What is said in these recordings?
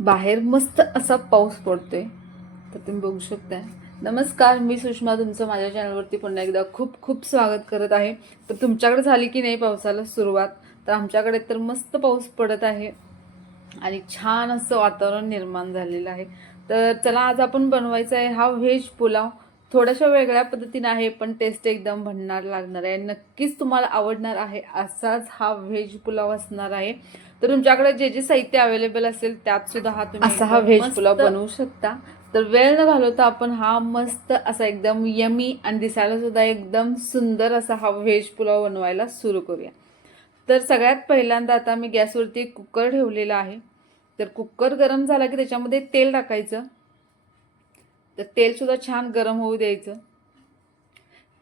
बाहेर मस्त असा पाऊस पडतोय, तर तुम्ही बघू शकता। नमस्कार, मी सुषमा तुमचं माझ्या चॅनलवरती पुन्हा एकदा खूप खूप स्वागत करत आहे। तर तुमच्याकडे झाली की नाही पावसाला सुरुवात? तर आमच्याकडे तर मस्त पाऊस पडत आहे आणि छान असं वातावरण निर्माण झालेलं आहे। तर चला, आज आपण बनवायचा आहे हा व्हेज पुलाव। थोड्याशा वेगळ्या पद्धतीने आहे, पण टेस्ट एकदम भन्नाट लागणार आहे। नक्कीच तुम्हाला आवडणार आहे असाच हा व्हेज पुलाव असणार आहे। तर तुमच्याकडे जे जे साहित्य अवेलेबल असेल त्यात सुद्धा तुम्ही असा हा व्हेज पुलाव बनवू शकता। तर वेळ न घालवता आपण हा मस्त असा एकदम यमी आणि दिसायला सुद्धा एकदम सुंदर असा हा व्हेज पुलाव बनवायला सुरू करूया। तर सगळ्यात पहिल्यांदा आता मी गॅसवरती कुकर ठेवलेला आहे। तर कुकर गरम झाला की त्याच्यामध्ये तेल टाकायचं। तर तेल सुद्धा छान गरम होऊ द्यायचं।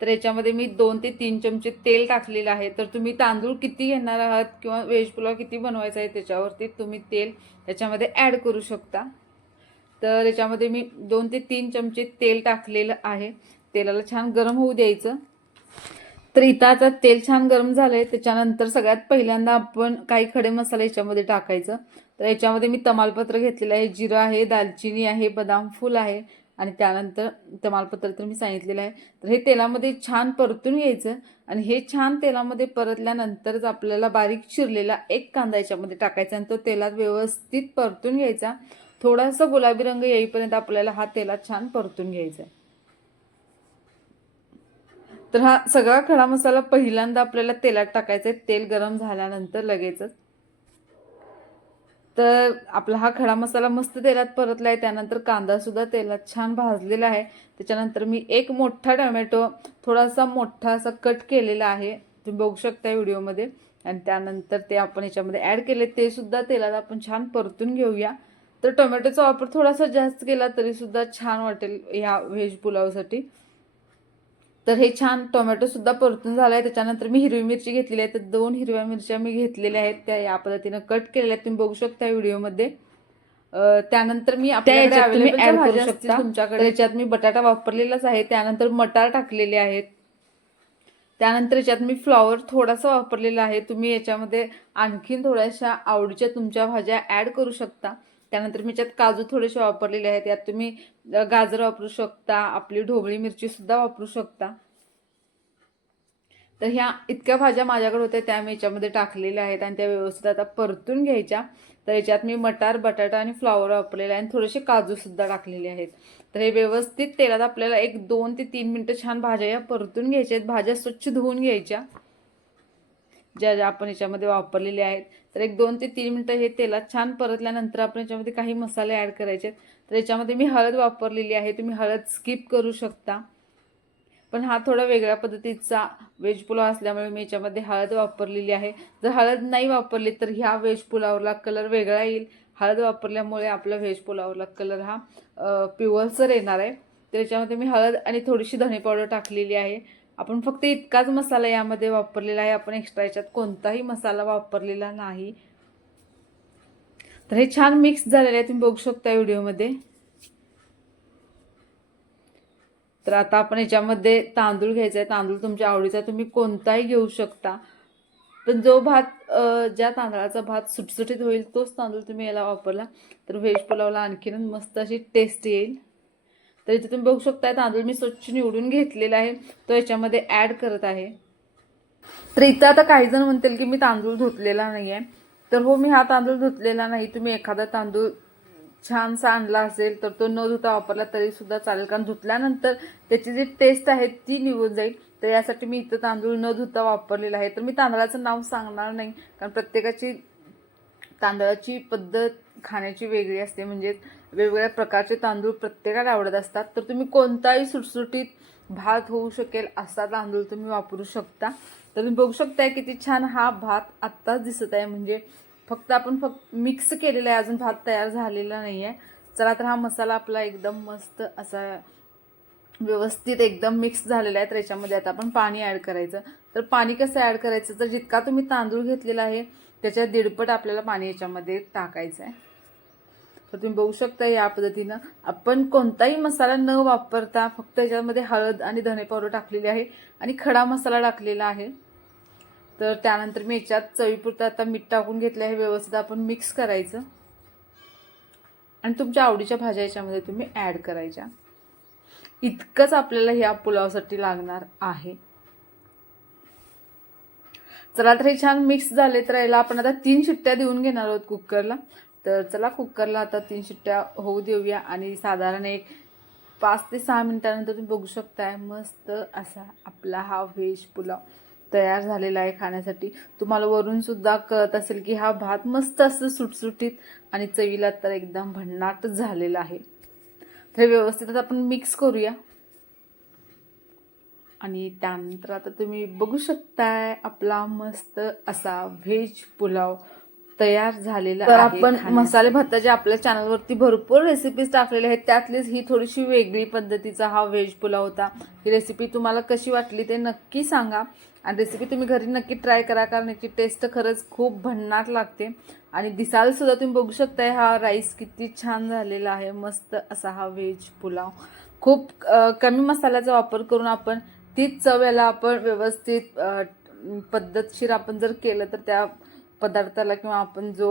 तर याच्यामध्ये मी 2 ते 3 चमचे तेल टाकलेलं आहे। तर तुम्ही तांदूळ किती घेणार आहात किंवा व्हेज पुलाव किती बनवायचा आहे त्याच्यावरती तुम्ही तेल याच्यामध्ये ॲड करू शकता। तर याच्यामध्ये मी 2 ते 3 चमचे तेल टाकलेलं आहे। तेलाला छान गरम होऊ द्यायचं। तर इथं आता तेल छान गरम झालंय, त्याच्यानंतर सगळ्यात पहिल्यांदा आपण काही खडे मसाले याच्यामध्ये टाकायचं। तर याच्यामध्ये मी तमालपत्र घेतलेलं आहे, जिरं आहे, दालचिनी आहे, बदाम फूल आहे आणि त्यानंतर तमालपत्र तर मी सांगितलेलं आहे। तर हे तेलामध्ये छान परतून घ्यायचं आणि हे छान तेलामध्ये परतल्यानंतरच आपल्याला बारीक चिरलेला एक कांदा याच्यामध्ये टाकायचा आणि तो तेलात व्यवस्थित परतून घ्यायचा। थोडासा गुलाबी रंग येईपर्यंत आपल्याला हा तेलात छान परतून घ्यायचा आहे। तर हा सगळा खडा मसाला पहिल्यांदा आपल्याला तेलात टाकायचा आहे, तेल गरम झाल्यानंतर लगेचच। तर आपला हा खडा मसाला मस्त तेलात परतला आहे, त्यानंतर कांदा सुद्धा तेलात छान भाजलेला आहे। त्याच्यानंतर मी एक मोठा टोमॅटो थोडासा मोठा असा कट केलेला आहे, तुम्ही बघू शकता व्हिडिओमध्ये। आणि त्यानंतर ते आपण याच्यामध्ये ॲड केले, ते सुद्धा तेलात आपण छान परतून घेऊया। तर टोमॅटोचा वापर थोडासा जास्त केला तरी सुद्धा छान वाटेल ह्या व्हेज पुलावसाठी। तर हे छान टोमॅटो सुद्धा परतून झालाय। त्याच्यानंतर मी हिरवी मिरची घेतलेली आहे, तर 2 हिरव्या मिरच्या मी घेतलेल्या आहेत, त्या या पद्धतीने कट केलेल्या आहेत, तुम्ही बघू शकता व्हिडिओमध्ये। त्यानंतर मी आपल्याकडे अवेलेबल ज्या भाज्या असतील तुमच्याकडे, याच्यात मी बटाटा वापरलेलाच आहे, त्यानंतर मटार टाकलेले आहेत। त्यानंतर याच्यात मी फ्लॉवर थोडासा वापरलेला आहे, तुम्ही याच्यामध्ये आणखीन थोड्याशा आवडीच्या तुमच्या भाज्या ॲड करू शकता। त्यानंतर मी याच्यात काजू थोडेसे वापरलेले आहेत, यात तुम्ही गाजर वापरू शकता, आपली ढोबळी मिरची सुद्धा वापरू शकता। तर ह्या इतक्या भाज्या माझ्याकडे होत्या त्या मी याच्यामध्ये टाकलेल्या आहेत आणि त्या व्यवस्थित आता परतून घ्यायच्या। तर याच्यात मी मटार, बटाटा आणि फ्लॉवर वापरलेले आहे आणि थोडेसे काजू सुद्धा टाकलेले आहेत। तर हे व्यवस्थित तेलात आपल्याला एक 2 ते 3 मिनिटं छान भाज्या या परतून घ्यायच्या आहेत। भाज्या स्वच्छ धुवून घ्यायच्या ज्या ज्या आपण याच्यामध्ये वापरलेल्या आहेत। तर एक 2 ते 3 मिनिटं हे तेलात छान परतल्यानंतर आपण याच्यामध्ये काही मसाले ॲड करायचे। तर याच्यामध्ये मी हळद वापरलेली आहे, तुम्ही हळद स्किप करू शकता, पण हा थोडा वेगळ्या पद्धतीचा व्हेज पुलाव असल्यामुळे मी याच्यामध्ये हळद वापरलेली आहे। जर हळद नाही वापरली तर ह्या व्हेज पुलावला कलर वेगळा येईल। हळद वापरल्यामुळे आपला व्हेज पुलावला कलर हा पिवळसर येणार आहे। तर याच्यामध्ये मी हळद आणि थोडीशी धणे पावडर टाकलेली आहे। आपण फक्त इतकाच मसाला यामध्ये वापरलेला आहे, आपण एक्स्ट्रा याच्यात कोणताही मसाला वापरलेला नाही। तर हे छान मिक्स झालेलं आहे, तुम्ही बघू शकता व्हिडिओमध्ये। तर आता आपण याच्यामध्ये तांदूळ घ्यायचा आहे, तांदूळ तुमच्या आवडीचा तुम्ही कोणताही घेऊ शकता, पण जो भात ज्या तांदळाचा भात सुटसुटीत होईल तोच तांदूळ तुम्ही याला वापरला तर व्हेज पुलावला आणखीन मस्त अशी टेस्ट येईल। तर इथे तुम्ही बघू शकता तांदूळ मी स्वच्छ निवडून घेतलेला आहे, तो याच्यामध्ये ॲड करत आहे। तर इथं आता काही जण म्हणतील की मी तांदूळ धुतलेला नाही आहे, तर हो, मी हा तांदूळ धुतलेला नाही। तुम्ही एखादा तांदूळ छानसा आणला असेल तर तो न धुता वापरला तरी सुद्धा चालेल, कारण धुतल्यानंतर त्याची जी टेस्ट आहे ती निघून जाईल। तर यासाठी मी इथं तांदूळ न धुता वापरलेला आहे। तर मी तांदळाचं नाव सांगणार नाही, कारण प्रत्येकाची तांदळाची पद्धत खाण्याची वेगळी असते, म्हणजे वेगवेगळ्या प्रकारचे तांदूळ प्रत्येकाला आवडत असतात। तर तुम्ही कोणताही सुटसुटीत भात होऊ शकेल असा तांदूळ तुम्ही वापरू शकता। तर तुम्ही बघू शकताय किती छान हा भात आत्ताच दिसत आहे, म्हणजे फक्त मिक्स केलेला आहे, अजून भात तयार झालेला नाही आहे। चला, तर हा मसाला आपला एकदम मस्त असा व्यवस्थित एकदम मिक्स झालेला आहे। तर याच्यामध्ये आता आपण पाणी ॲड करायचं। तर पाणी कसं ॲड करायचं, तर जितका तुम्ही तांदूळ घेतलेला आहे त्याच्या 1.5 आपल्याला पाणी याच्यामध्ये टाकायचं आहे। तर तुम्ही बघू शकता या पद्धतीनं आपण कोणताही मसाला न वापरता फक्त याच्यामध्ये हळद आणि धणे पावडर टाकलेली आहे आणि खडा मसाला टाकलेला आहे। तर त्यानंतर मी याच्यात चवीपुरतं आता मीठ टाकून घेतलं आहे, व्यवस्थित आपण मिक्स करायचं। आणि तुमच्या आवडीच्या भाज्या याच्यामध्ये तुम्ही ॲड करायच्या. इतकंच आपल्याला ह्या पुलावसाठी लागणार आहे. चला तर हे छान मिक्स झाले तर याला आपण आता 3 शिट्ट्या देऊन घेणार आहोत कुकरला. तर चला कुकरला आता 3 शिट्ट्या होऊ देऊया आणि साधारण एक 5 ते 6 मिनिटानंतर तुम्ही बघू शकताय मस्त असा आपला हा व्हेज पुलाव तयार झालेला आहे खाण्यासाठी. तुम्हाला वरून सुद्धा कळत असेल की हा भात मस्त असं सुटसुटीत आणि चवीला तर एकदम भन्नाट झालेला आहे. तर व्यवस्थित आपण मिक्स करूया आणि त्यानंतर आता तुम्ही बघू शकताय आपला मस्त असा व्हेज पुलाव तयार झालेला आहे. तर आपण मसाले भाताच्या आपल्या चॅनलवरती भरपूर रेसिपीज टाकलेल्या आहेत, त्यातलीच ही थोडीशी वेगळी पद्धतीचा हा व्हेज पुलाव होता. ही रेसिपी तुम्हाला कशी वाटली ते नक्की सांगा आणि रेसिपी तुम्ही घरी नक्की ट्राय करा, कारण याची टेस्ट खरंच खूप भन्नाट लागते आणि दिसायला सुद्धा तुम्ही बघू शकताय हा राईस किती छान झालेला आहे. मस्त असा हा व्हेज पुलाव खूप कमी मसाल्याचा वापर करून आपण तीच चव याला आपण व्यवस्थित पद्धतशीर आपण जर केलं तर त्या पदार्थाला किंवा आपण जो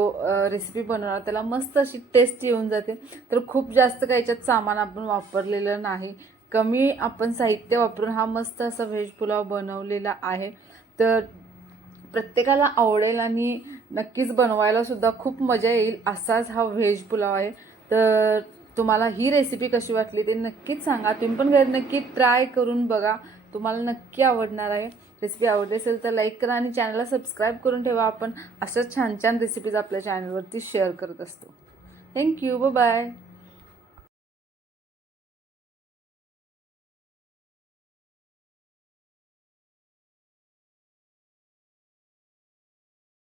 रेसिपी बनवणार त्याला मस्त अशी टेस्ट येऊन जाते. तर खूप जास्त काही याच्यात सामान आपण वापरलेलं नाही, कमी आपण साहित्य वापरून हा मस्त असा व्हेज पुलाव बनवलेला आहे. तर प्रत्येकाला आवडेल आणि नक्कीच बनवायला सुद्धा खूप मजा येईल असाच हा व्हेज पुलाव आहे. तर तुम्हाला ही रेसिपी कशी वाटली ते नक्कीच सांगा. तुम्ही पण घरी नक्की ट्राय करून बघा, तुम्हाला नक्की आवडणार आहे. रेसिपी आवडली असेल तर लाईक करा आणि चॅनलला सबस्क्राईब करून ठेवा. आपण अशाच छान छान रेसिपीज आपल्या चॅनलवरती शेअर करत असतो. Thank you, bye bye.